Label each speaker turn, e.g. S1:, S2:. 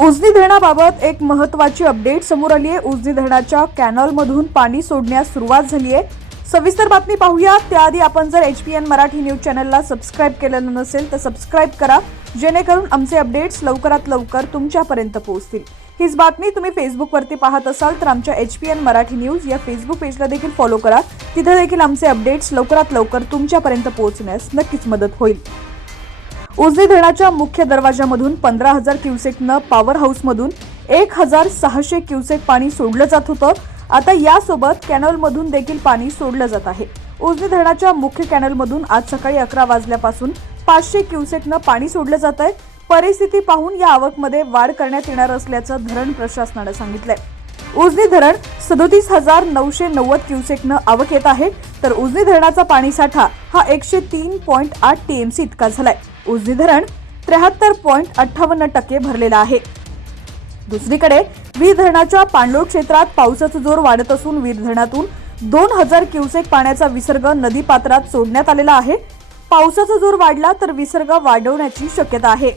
S1: उजनी धरणाबाबत एक महत्वाची अपडेट समोर आली आहे. उजनी धरणाच्या कॅनॉलमधून पाणी सोडण्यास सुरुवात झाली आहे. सविस्तर बातमी पाहूया त्याआधी आपण जर H P N Marathi news चॅनलला सबस्क्राईब केलेलं नसेल तर सबस्क्राईब करा. जेणेकरून आमचे अपडेट्स लवकरात लवकर तुमच्यापर्यंत पोहोचतील. हीच बातमी तुम्ही फेसबुकवरती पाहत असाल तर आमच्या H P N Marathi news या फेसबुक पेजला देखील फॉलो करा. तिथे देखील आमचे अपडेट्स लवकरात लवकर तुमच्यापर्यंत पोहोचण्यास नक्कीच मदत होईल. उजनी धरणाच्या मुख्य दरवाजामधून पंधरा हजार क्युसेकनं पॉवर हाऊसमधून एक हजार सहाशे क्युसेक पाणी सोडलं जात होतं. आता यासोबत कॅनलमधून देखील पाणी सोडलं जात आहे. उजनी धरणाच्या मुख्य कॅनलमधून आज सकाळी अकरा वाजल्यापासून पाचशे क्युसेकनं पाणी सोडलं जात आहे. परिस्थिती पाहून या आवकमध्ये वाढ करण्यात येणार असल्याचं धरण प्रशासनानं सांगितलंय. उजनी धरण सदोतीस हजार नऊशे नव्वद क्युसेकनं आवक येत आहे. तर उजनी धरणाचा पाणीसाठा हा एकशे तीन पॉईंट आठ टीएमसी इतका झालाय. उजनी धरण त्र्याहत्तर पॉईंट अठ्ठावन्न टक्के भरलेलं आहे. दुसरीकडे वीर धरणाच्या पाणलोट क्षेत्रात पावसाचा जोर वाढत असून वीर धरणातून दोन हजार क्युसेक पाण्याचा विसर्ग नदीपात्रात सोडण्यात आलेला आहे. पावसाचा जोर वाढला तर विसर्ग वाढवण्याची शक्यता आहे.